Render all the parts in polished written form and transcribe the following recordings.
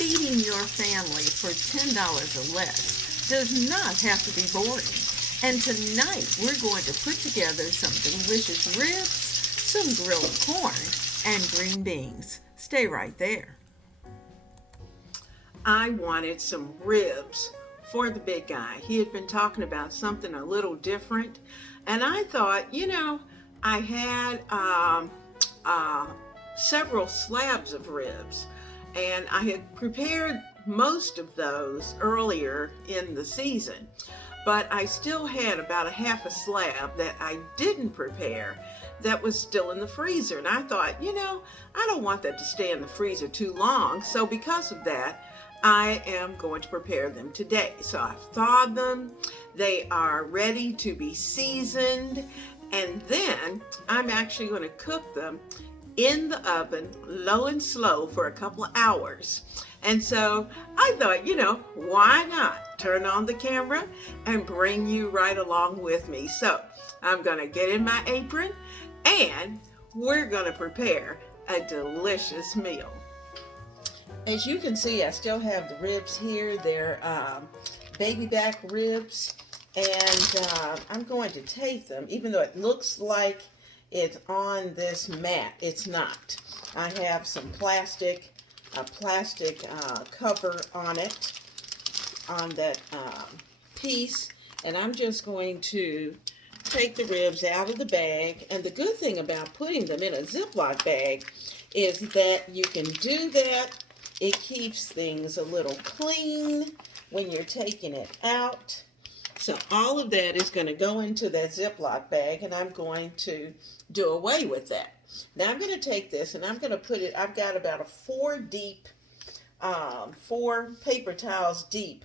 Feeding your family for $10 or less does not have to be boring. And tonight we're going to put together some delicious ribs, some grilled corn, and green beans. Stay right there. I wanted some ribs for the big guy. He had been talking about something a little different. And I thought, I had several slabs of ribs. And I had prepared most of those earlier in the season. But I still had about a half a slab that I didn't prepare that was still in the freezer. And I thought, I don't want that to stay in the freezer too long. So because of that, I am going to prepare them today. So I've thawed them. They are ready to be seasoned. And then I'm actually going to cook them in the oven, low and slow, for a couple of hours. And so I thought, why not turn on the camera and bring you right along with me. So I'm going to get in my apron and we're going to prepare a delicious meal. As you can see, I still have the ribs here. They're baby back ribs. And I'm going to take them, even though it looks like it's on this mat, it's not. I have some plastic cover on it, on that piece, and I'm just going to take the ribs out of the bag. And the good thing about putting them in a Ziploc bag is that you can do that. It keeps things a little clean when you're taking it out. So all of that is going to go into that Ziploc bag, and I'm going to do away with that. Now I'm going to take this and I'm going to put it, I've got about a 4 paper towels deep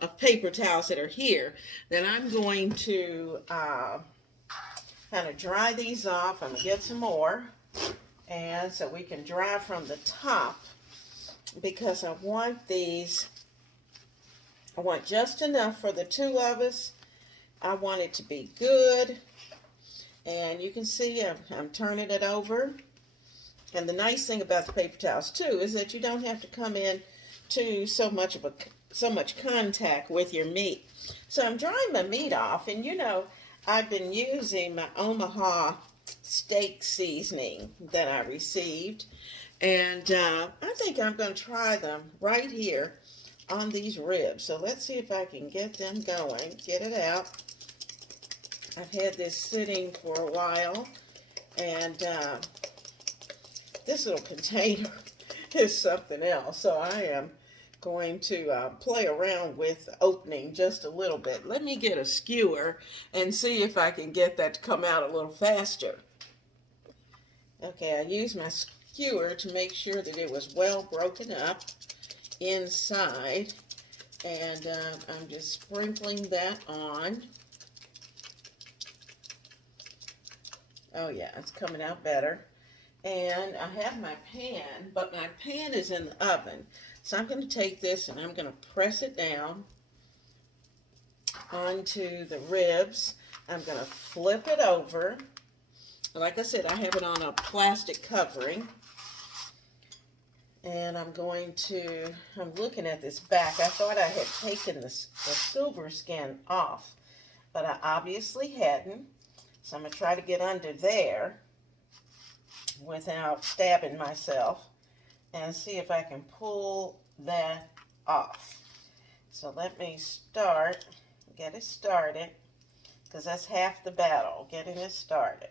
of paper towels that are here. Then I'm going to kind of dry these off. I'm going to get some more, and so we can dry from the top, because I want these, I want just enough for the two of us. I want it to be good. And you can see I'm turning it over. And the nice thing about the paper towels too is that you don't have to come in to so much contact with your meat. So I'm drying my meat off, and I've been using my Omaha steak seasoning that I received, and I think I'm going to try them right here on these ribs. So let's see if I can get them going. Get it out. I've had this sitting for a while, and this little container is something else. So I am going to play around with opening just a little bit. Let me get a skewer and see if I can get that to come out a little faster. Okay, I used my skewer to make sure that it was well broken up inside, and I'm just sprinkling that on. Oh yeah, it's coming out better. And I have my pan, but my pan is in the oven. So I'm going to take this and I'm going to press it down onto the ribs. I'm going to flip it over. Like I said, I have it on a plastic covering. And I'm looking at this back. I thought I had taken the silver skin off, but I obviously hadn't. So I'm going to try to get under there without stabbing myself and see if I can pull that off. So let me get it started, because that's half the battle, getting it started.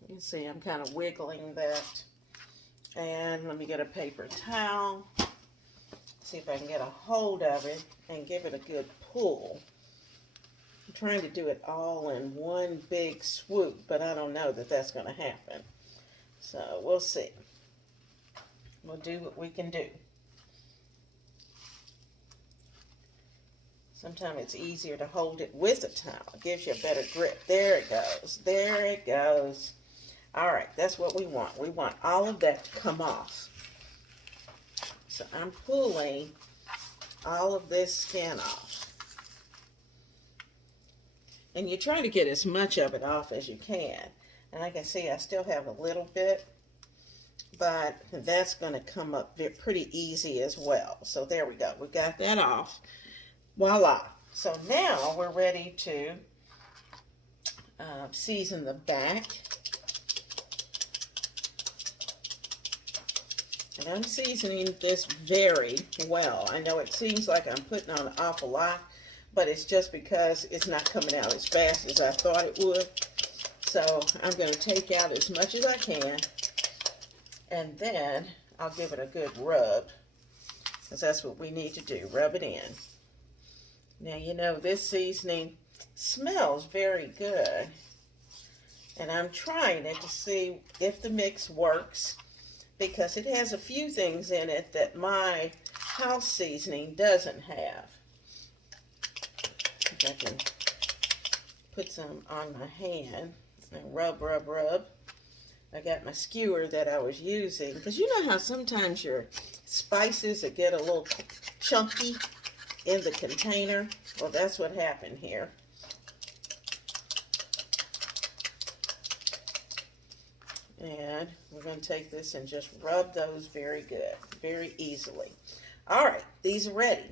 You can see I'm kind of wiggling that. And let me get a paper towel, see if I can get a hold of it and give it a good pull. I'm trying to do it all in one big swoop, but I don't know that that's going to happen. So we'll see. We'll do what we can do. Sometimes it's easier to hold it with a towel. It gives you a better grip. There it goes. There it goes. All right, that's what we want. We want all of that to come off. So I'm pulling all of this skin off. And you try to get as much of it off as you can. And like I see, I still have a little bit, but that's going to come up pretty easy as well. So there we go. We got that off. Voila. So now we're ready to season the back. And I'm seasoning this very well. I know it seems like I'm putting on an awful lot, but it's just because it's not coming out as fast as I thought it would. So I'm going to take out as much as I can, and then I'll give it a good rub, because that's what we need to do, rub it in. Now, you know, this seasoning smells very good, and I'm trying it to see if the mix works, because it has a few things in it that my house seasoning doesn't have. If I can put some on my hand and rub, rub, rub. I got my skewer that I was using, because you know how sometimes your spices that get a little chunky in the container? Well, that's what happened here. And we're going to take this and just rub those very good, very easily. All right, these are ready.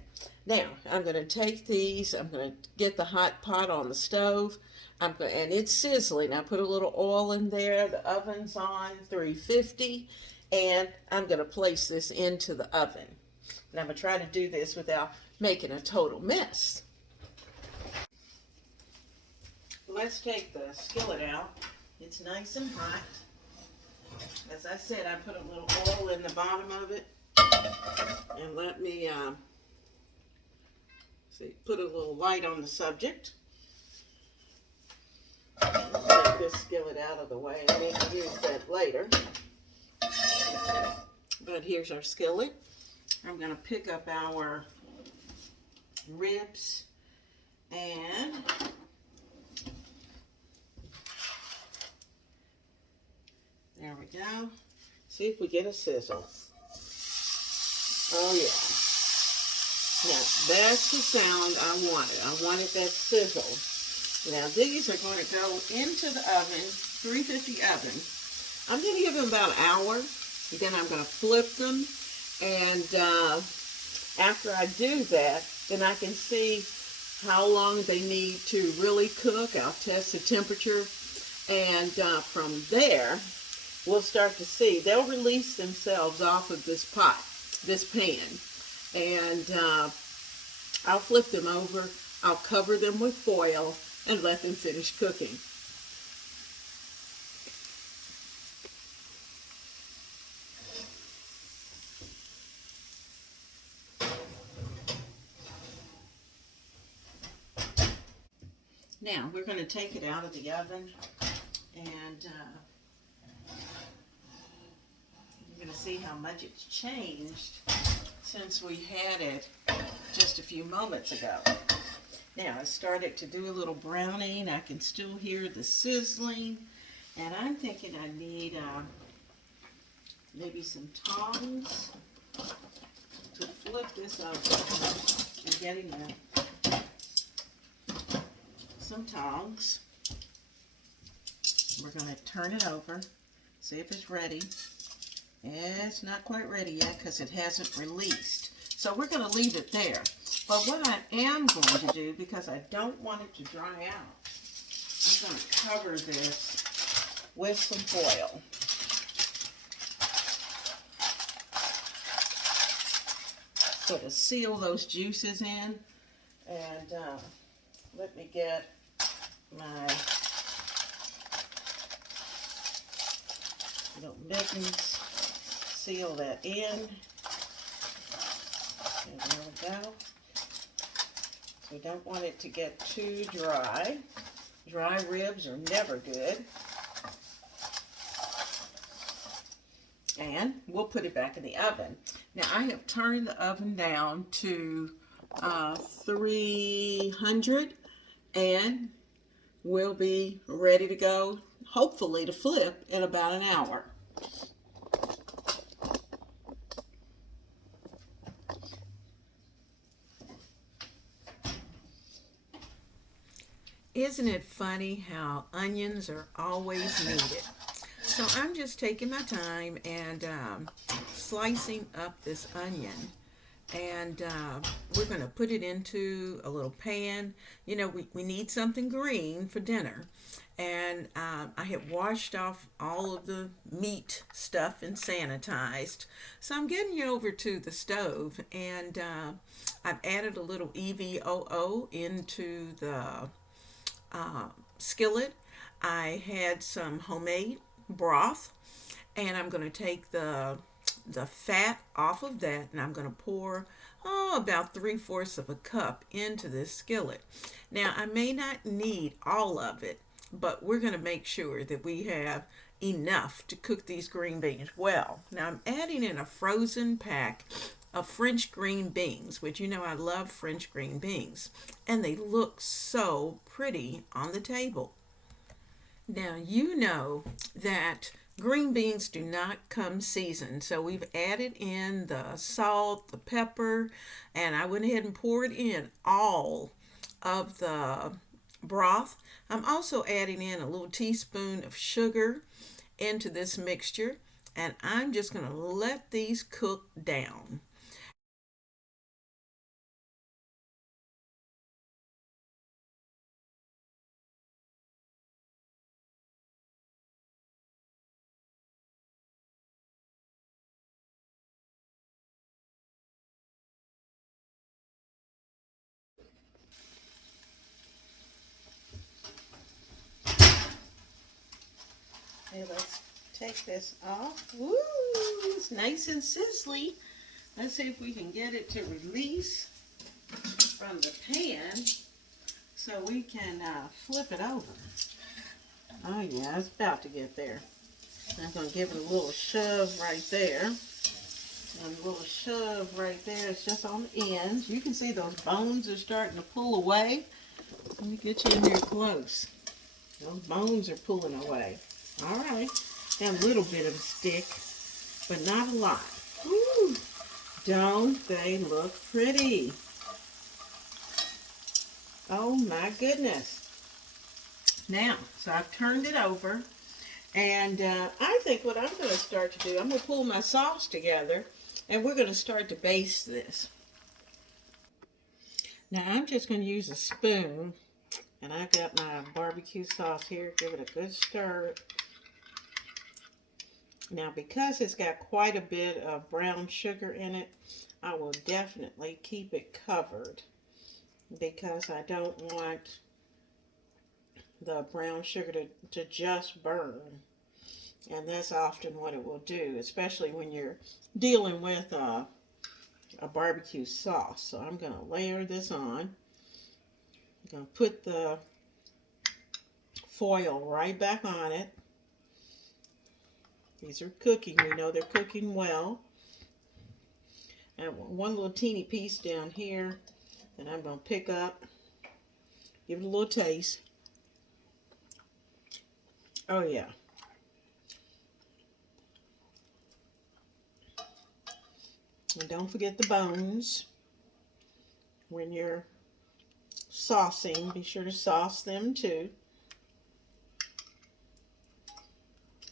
Now, I'm going to take these, I'm going to get the hot pot on the stove, and it's sizzling. I put a little oil in there, the oven's on 350, and I'm going to place this into the oven. And I'm going to try to do this without making a total mess. Let's take the skillet out. It's nice and hot. As I said, I put a little oil in the bottom of it. And let me put a little light on the subject. Take this skillet out of the way. I need to use that later. But here's our skillet. I'm going to pick up our ribs and there we go. See if we get a sizzle. Oh yeah. Now that's the sound I wanted. I wanted that sizzle. Now these are going to go into the oven, 350 oven. I'm going to give them about an hour. Then I'm going to flip them. And after I do that, then I can see how long they need to really cook. I'll test the temperature. And from there, we'll start to see. They'll release themselves off of this pot, this pan. And I'll flip them over. I'll cover them with foil and let them finish cooking. Now, we're going to take it out of the oven, and you're going to see how much it's changed since we had it just a few moments ago. Now, I started to do a little browning. I can still hear the sizzling, and I'm thinking I need maybe some tongs to flip this over. I'm getting some tongs. We're going to turn it over, see if it's ready. It's not quite ready yet because it hasn't released. So we're going to leave it there. But what I am going to do, because I don't want it to dry out, I'm going to cover this with some foil. So to seal those juices in. And let me get my little mittens, seal that in, and there we go. So we don't want it to get too dry. Dry ribs are never good. And we'll put it back in the oven. Now I have turned the oven down to 300, and we'll be ready to go, hopefully to flip in about an hour. Isn't it funny how onions are always needed? So I'm just taking my time and slicing up this onion. And we're going to put it into a little pan. You know, we need something green for dinner. And I had washed off all of the meat stuff and sanitized. So I'm getting you over to the stove, and I've added a little EVOO into the uh, skillet. I had some homemade broth, and I'm going to take the fat off of that, and I'm going to pour about 3/4 of a cup into this skillet. Now I may not need all of it, but we're going to make sure that we have enough to cook these green beans well. Now I'm adding in a frozen pack of French green beans, which you know I love French green beans, and they look so pretty on the table. Now, you know that green beans do not come seasoned, so we've added in the salt, the pepper, and I went ahead and poured in all of the broth. I'm also adding in a little teaspoon of sugar into this mixture, and I'm just going to let these cook down. Okay, let's take this off. Woo, it's nice and sizzly. Let's see if we can get it to release from the pan so we can flip it over. Oh yeah, it's about to get there. I'm going to give it a little shove right there. And a little shove right there. It's just on the ends. You can see those bones are starting to pull away. Let me get you in here close. Those bones are pulling away. All right. Got a little bit of a stick, but not a lot. Woo! Don't they look pretty? Oh my goodness. Now, so I've turned it over, and I think what I'm going to start to do, I'm going to pull my sauce together, and we're going to start to baste this. Now, I'm just going to use a spoon, and I've got my barbecue sauce here. Give it a good stir. Now, because it's got quite a bit of brown sugar in it, I will definitely keep it covered because I don't want the brown sugar to just burn. And that's often what it will do, especially when you're dealing with a barbecue sauce. So I'm going to layer this on. I'm going to put the foil right back on it. These are cooking. We know they're cooking well. And one little teeny piece down here that I'm going to pick up. Give it a little taste. Oh yeah. And don't forget the bones. When you're saucing, be sure to sauce them too.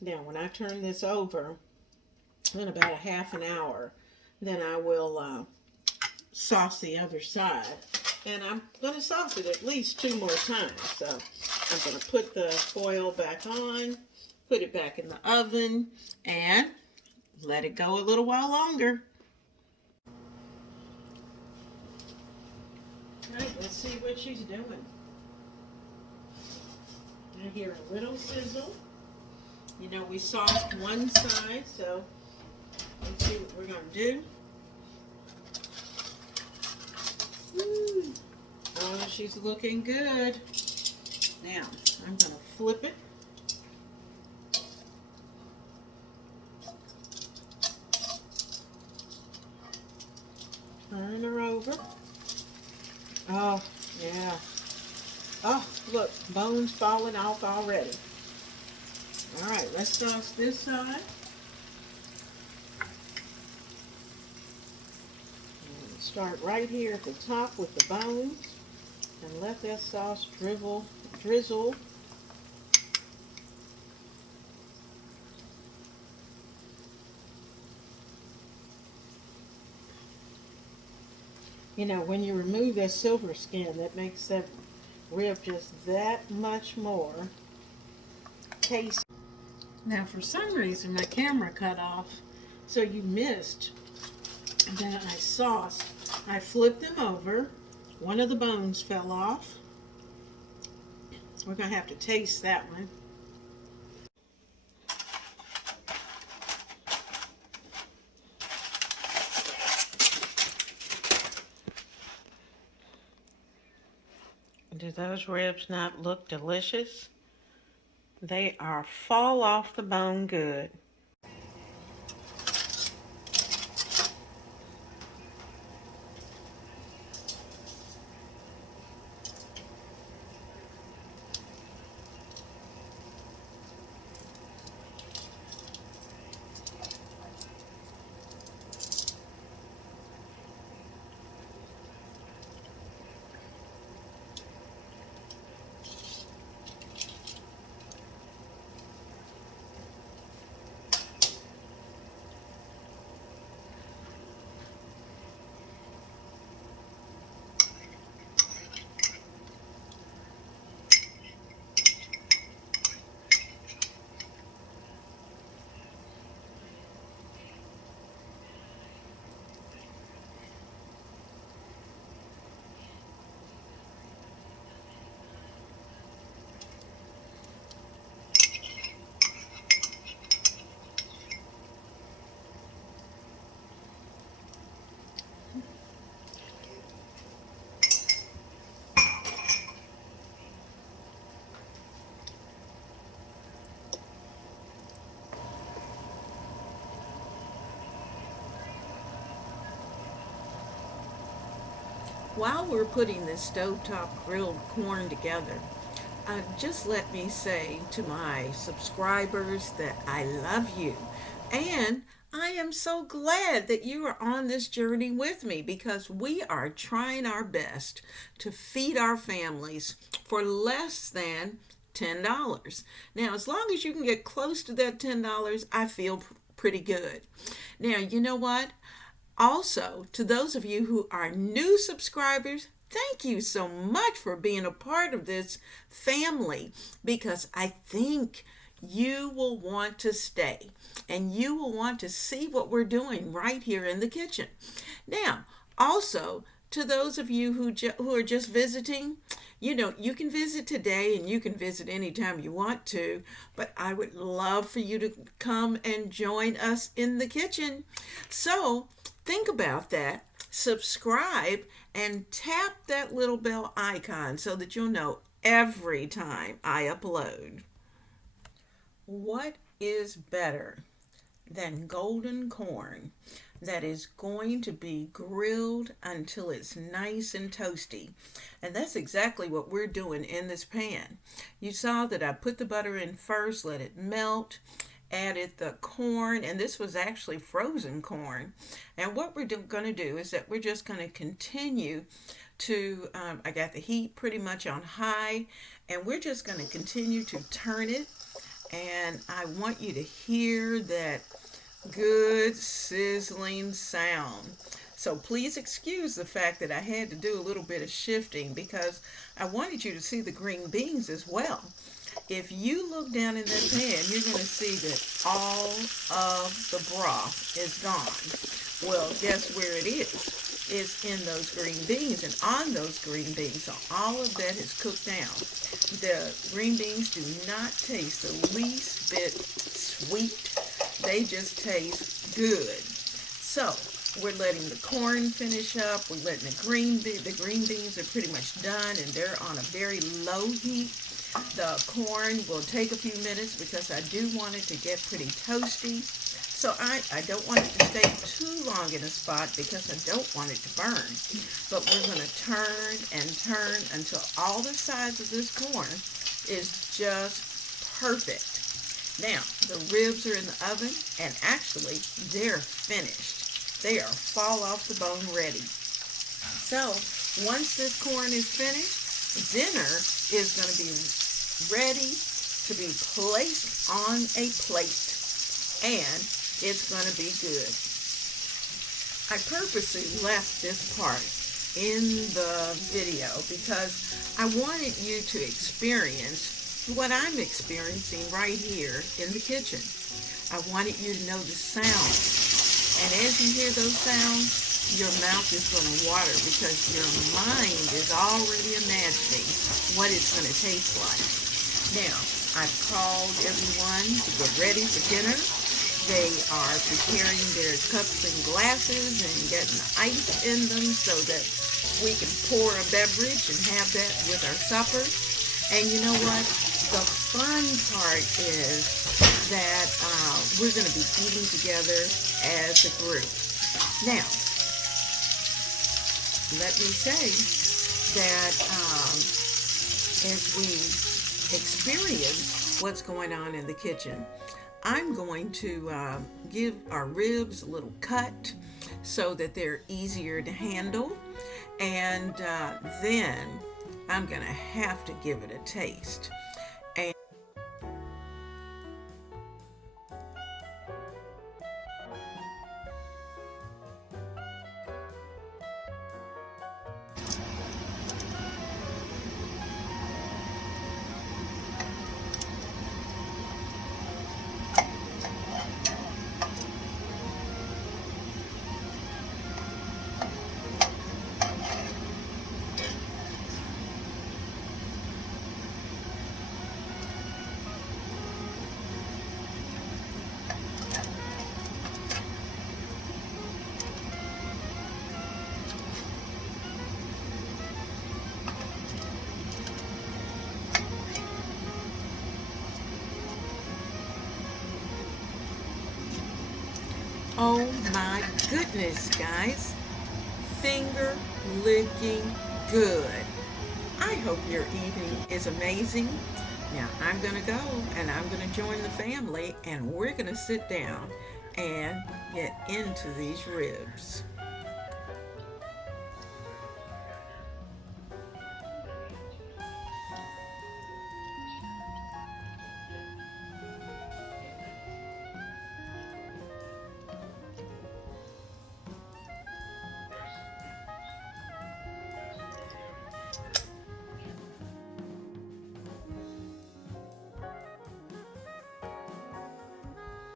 Now, when I turn this over in about a half an hour, then I will sauce the other side. And I'm going to sauce it at least 2 more times. So I'm going to put the foil back on, put it back in the oven, and let it go a little while longer. All right, let's see what she's doing. I hear a little sizzle. You know, we sauced one side, so let's see what we're going to do. Woo. Oh, she's looking good. Now, I'm going to flip it. Turn her over. Oh, yeah. Oh, look, bones falling off already. All right, let's sauce this side. Start right here at the top with the bones. and let that sauce drizzle. You know, when you remove that silver skin, that makes that rib just that much more tasty. Now, for some reason, my camera cut off, so you missed that I flipped them over. One of the bones fell off. We're going to have to taste that one. Do those ribs not look delicious? They are fall off the bone good. While we're putting this stovetop grilled corn together, just let me say to my subscribers that I love you. And I am so glad that you are on this journey with me because we are trying our best to feed our families for less than $10. Now, as long as you can get close to that $10, I feel pretty good. Now, you know what? Also, to those of you who are new subscribers, thank you so much for being a part of this family because I think you will want to stay and you will want to see what we're doing right here in the kitchen. Now, also, to those of you who are just visiting, you know, you can visit today and you can visit anytime you want to, but I would love for you to come and join us in the kitchen. So, think about that, subscribe, and tap that little bell icon so that you'll know every time I upload. What is better than golden corn that is going to be grilled until it's nice and toasty? And that's exactly what we're doing in this pan. You saw that I put the butter in first, let it melt, added the corn, and this was actually frozen corn. And what we're going to do is that we're just going to continue to, I got the heat pretty much on high, and we're just going to continue to turn it. And I want you to hear that good sizzling sound. So please excuse the fact that I had to do a little bit of shifting because I wanted you to see the green beans as well. If you look down in that pan, you're going to see that all of the broth is gone. Well, guess where it is? It's in those green beans and on those green beans. So all of that is cooked down. The green beans do not taste the least bit sweet. They just taste good. So we're letting the corn finish up. We're letting the green beans are pretty much done and they're on a very low heat. The corn will take a few minutes because I do want it to get pretty toasty. So I don't want it to stay too long in a spot because I don't want it to burn. But we're going to turn and turn until all the sides of this corn is just perfect. Now, the ribs are in the oven and actually they're finished. They are fall off the bone ready. So once this corn is finished, dinner is going to be ready to be placed on a plate, and it's going to be good. I purposely left this part in the video because I wanted you to experience what I'm experiencing right here in the kitchen. I wanted you to know the sounds, and as you hear those sounds, your mouth is going to water because your mind is already imagining what it's going to taste like. Now, I've called everyone to get ready for dinner. They are preparing their cups and glasses and getting ice in them so that we can pour a beverage and have that with our supper. And you know what? The fun part is that we're going to be eating together as a group. Now, let me say that as we experience what's going on in the kitchen, I'm going to give our ribs a little cut so that they're easier to handle, and then I'm going to have to give it a taste. And oh my goodness, guys, finger licking good. I hope your evening is amazing. Now I'm going to go and I'm going to join the family, and we're going to sit down and get into these ribs.